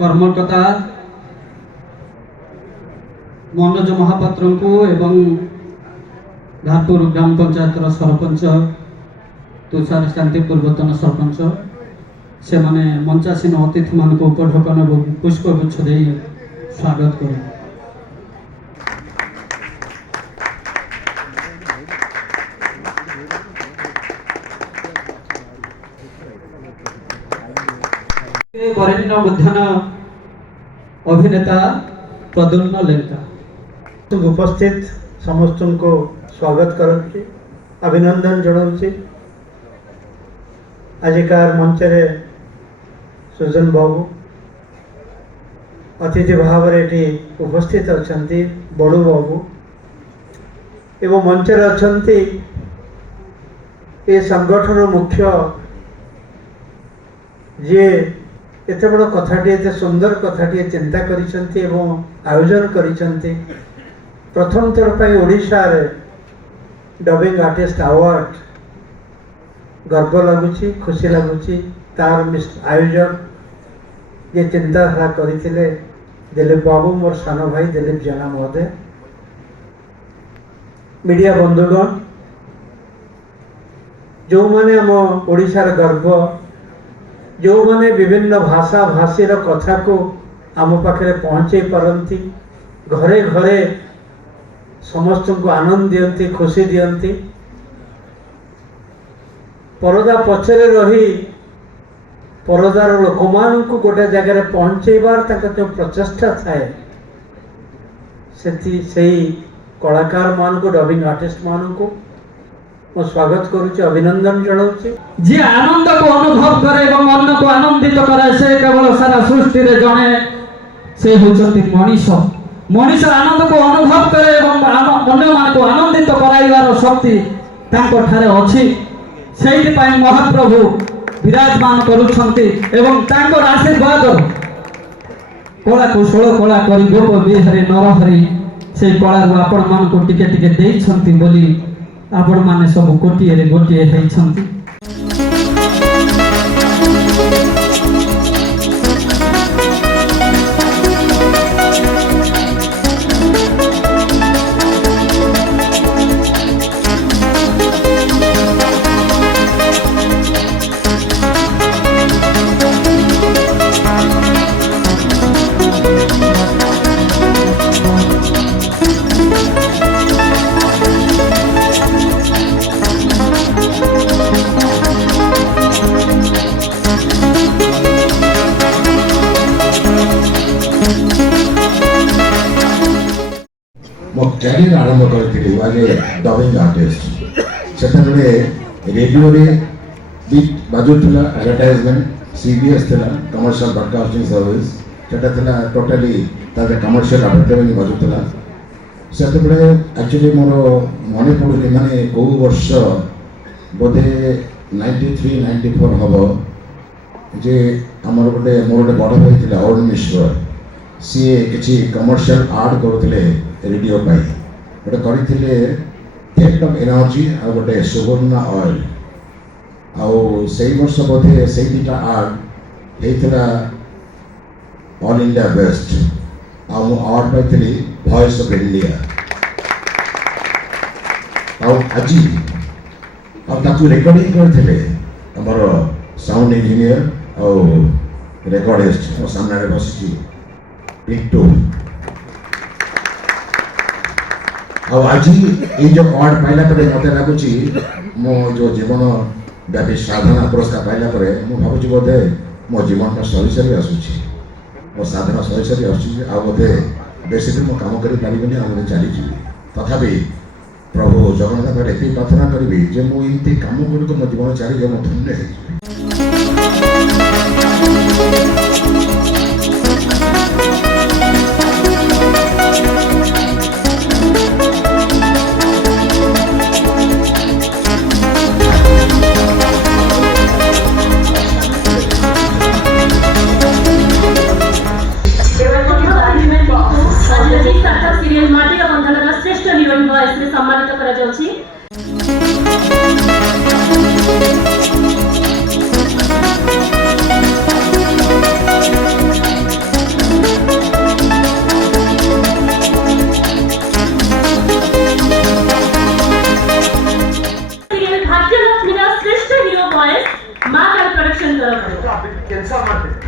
কর্মকর্তা मनोज महापात्र को एवं घाटपुर ग्राम पंचायत सरपंच तुषार शांति पूर्वतन सरपंच से माने मंचासीन अतिथि मान को उपढकन पुष्पगुच्छ दे स्वागत कर वरेण्य बुद्धान अभिनेता प्रद्युम्न लेंका उपस्थित समस्त को स्वागत करुच्ची अभिनंदन जनाऊँगी। आजिकार मंच रे सुजन बाबू अतिथि भाव में उपस्थित अच्छा बड़ू बाबू एवं मंच रे अच्छा ये संगठन मुख्य जे एत बड़ कथाटी एत सुंदर कथाटी चिंता करिसेंती एवं आयोजन करिसेंती। प्रथम थर पर ओडिशा रे डबिंग आर्टिस्ट अवार्ड गर्व लगुची खुशी लगुची। तार आयोजक ये चिंताधारा करथिले दिलीप बाबू मोर सान भाई दिलीप जेना महोदय। मीडिया बंधुगण जो माने आम ओडिशार गर्व जो माने विभिन्न भाषा भाषीर कथा को आम पाखे पहुँचे पारती घरे घरे समस्त को आनंद दियंती खुशी दियंती परदा पछरे रही परदार लोक मान को गोटे जगह पहुँचेबार जो प्रचेषा थाए से कलाकार मान को डबिंग आर्टिस्ट मान को मैं स्वागत करुच्ची अभिनंदन जनाऊँगी। जी आनंद को अनुभव करे और मन को आनंदित करे से केवल सारा सृष्टि रे जने से होचंती मनीष मनीष आनंद को अनुभव करे और अन्य मान को आनंदित कराइबार शक्ति तांको ठारे अछि। सेहि पई महाप्रभु विराजमान करुछंती एवं तांको आशीर्वाद कला कौशल कला करी गोप बिहारी नरहरी से कला आपण मान को टिके टिके देइछंती बोली आपण माने सब गोटिए रे गोटिए हेइछंती। कैरियर आरंभ करी आगे डबिंग आर्टिस्ट से रेडियो भी बाजुला advertisement CBS commercial broadcasting service से टोटाली कमर्शियल एडवर्टाइजमेंट बाजुला से एक्चुअली मोर मन पड़े माने कौ वर्ष बोधे 93 94 हम जे आमर गोटे मोर गोटे बड़ भाई थे अरुण मिश्र सी किसी कमर्शियल आर्ट करुले रेडियो गोटे करते थेट ऑफ एनर्जी आ गोटे सुवर्ण ऑयल आउ से वर्ष बोधे से दुटा आर्ट होता all India best award pi voice of India आज रेकर्डिंग करते आमर साउंड इंजीनियर और रेकर्डिस्ट सामने बसी पिंटू आज ये जो अवार्ड पाइला मत लगुच मो जो जीवन व्यापी साधना पुरस्कार पाइला मुझे भावुँ बोधे मो जीवन सरी सरी आसूँ मो साधना सरी सरी आसूँ बोधे बेसी दिन मुझे कम कर चली तथापि प्रभु जगन्नाथ ये प्रार्थना करी जे मुझे कम कर मो जीवन चली मो धन्य सम्मानित करा जाउछि। ಮಾಡ್ತಿತ್ತು ಅದಕ್ಕೆ ಕೆಲಸ ಮಾಡ್ತಿತ್ತು.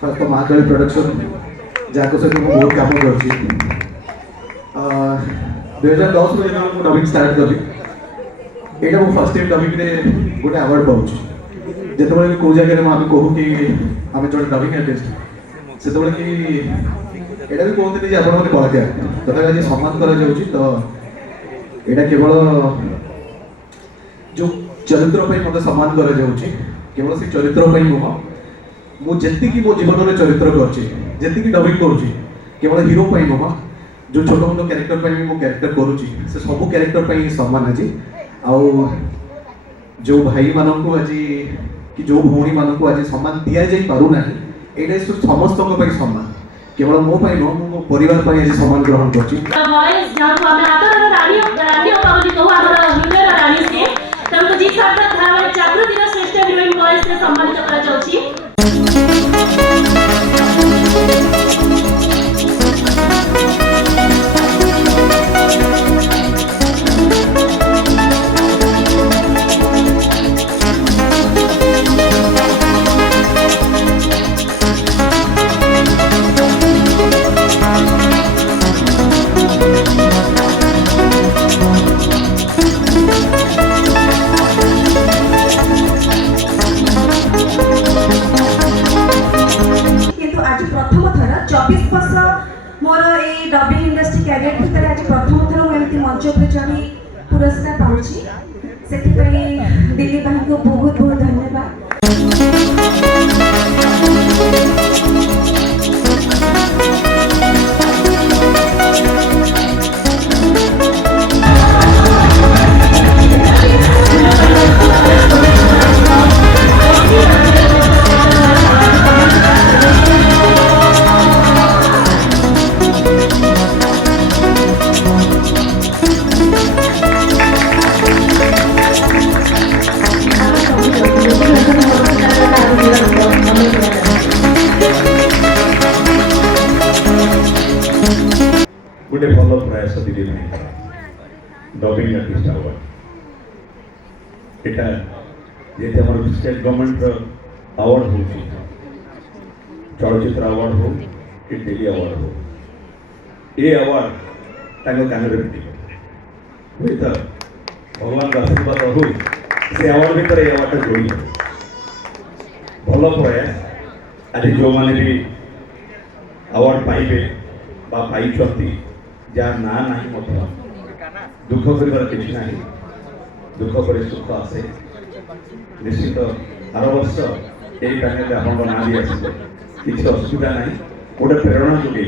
फर्स्ट तो महाकाली प्रोडक्शन जहाँ सहित मुझे बहुत कम कर 2010 में जब डबिंग स्टार्ट कली यहाँ मुझे फर्स्ट टाइम डबिंग गोटे अवार्ड पाऊँ जिते कौ जगह आम कहूँ कि आम जो डबिंग आर्टिस्ट से कि यहाँ भी कहते कि आप कलाकार तथा आज सम्मान कर तो यहाँ केवल जो चरित्र मत सम्मान कर केवल से चरित्र नुह मुझे मो जीवन में चरित्र करती डबिंग करुँची केवल हिरो नुह जो छोट मोट क्यारेक्टर मो क्यारेक्टर करुँची से सब क्यारेक्टर सम्मान आज आउ जो भाई मानक आज कि जो भौणी मानक आज सम्मान दि जा पारना ये समस्त सम्मान केवल मो नुह मो परिवार आज सम्मान ग्रहण कर वॉइस जहाँ को हमें आता है रानी रानी पावली कहू हमारा हृदय रानी से तब जी सार्थक धारावाहिक जागृतिर श्रेष्ठ हिरोइन वॉइस से सम्मानित करा जाउची। डबिंग इंडस्ट्री कैरियर भितर आज प्रथम थर मुझे मंच पर चढ़ी पुरस्कार पाऊँ से दिलीप भाई को बहुत बहुत धन्यवाद। गोटे भल प्रयास दिलीप भाई डबिंग आर्टिस्ट अवार्ड यहाँ जैसे आम स्टेट गवर्नमेंट अवार्ड हो चलचित्र अवार्ड हो कि टेली अवार्ड हो ये अवार्ड कान हुए तो भगवान आशीर्वाद हो से अवार्ड भर ये अवार्ड जोड़ी भल प्रयास आज जो मैंने भी अवार्ड पाइबे पाई जार ना ना दुख कर कि ना दुख पर सुख आसे निश्चित आर वर्ष यही पैनल आप ना भी आस किसी असुविधा ना गोटे प्रेरणा जोगे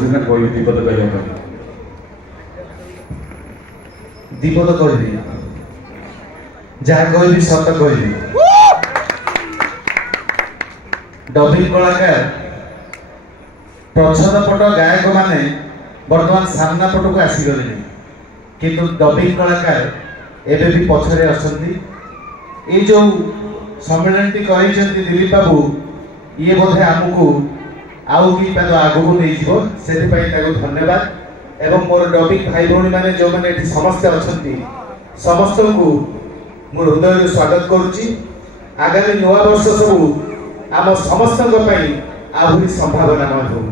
ସିନା କହିବି ଦୀପଦ କରିବା ପାଇଁ। ଦୀପଦ କହିବି, ଯାହା କହିବି ସତ କହିବି। ଡବିଂ କଳାକାର ପ୍ରଚ୍ଛଦ ପଟ ଗାୟକ ମାନେ ବର୍ତ୍ତମାନ ସାମ୍ନା ପଟକୁ ଆସିଗଲେଣି, କିନ୍ତୁ ଡବିଂ କଳାକାର ଏବେ ବି ପଛରେ ଅଛନ୍ତି। ଏଇ ଯେଉଁ ସମ୍ମିଳନୀଟି କରିଛନ୍ତି ଦିଲ୍ଲୀପ ବାବୁ, ଇଏ ବୋଧେ ଆମକୁ ଆଉ କି ପାଦ ଆଗକୁ ନେଇଯିବ, ସେଥିପାଇଁ ତାକୁ ଧନ୍ୟବାଦ। ଏବଂ ମୋର ଡବିଂ ଭାଇ ଭଉଣୀମାନେ ଯେଉଁମାନେ ଏଠି ସମସ୍ତେ ଅଛନ୍ତି, ସମସ୍ତଙ୍କୁ ମୁଁ ହୃଦୟରୁ ସ୍ୱାଗତ କରୁଛି। ଆଗାମୀ ନୂଆ ବର୍ଷ ସବୁ ଆମ ସମସ୍ତଙ୍କ ପାଇଁ ଆହୁରି ସମ୍ଭାବନାମୟ ହେଉ।